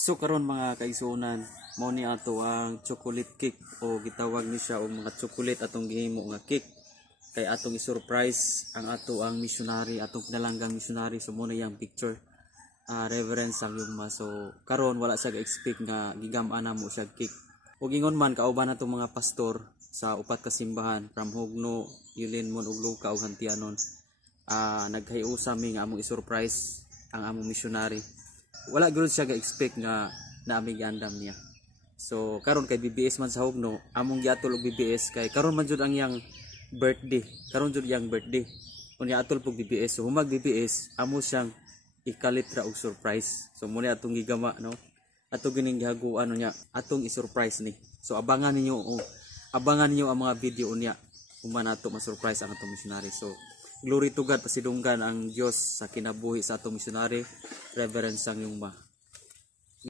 So karon mga kaigsuonan, mao ni ato ang chocolate cake o gitawag ni siya og mga chocolate atong gihimo nga cake. Kay atong i-surprise ang ato ang missionary, atong pinalanggang missionary. So muna yang picture. Reverend sang yugma. So karon wala siya ga-expect nga gigam-an na mo siya cake. Ug ingon man kauban natong mga pastor sa upat ka simbahan from Hugno, Yulinmon ug Luka ug Hantianon. Naghiusa mi nga among i-surprise ang among missionary. Wala gyud siya ga-expect nga naami giandam niya. So karon kay BBS man sa Hugno, among giatol og BBS kay karon man jud ang yang birthday. Karon jud yang birthday. Unya atol pug BBS. So humag BBS, amo siyang ikalitra og surprise. So muna atong gigama no. Ato gining gihaguan niya, atong i-surprise ni. So abangan ninyo ang mga video niya kung man ato ma-surprise ang atong missionary. So glory to God, pasidunggan ang Dios sa kinabuhi sa atong missionary, Reverend Sang Yungma.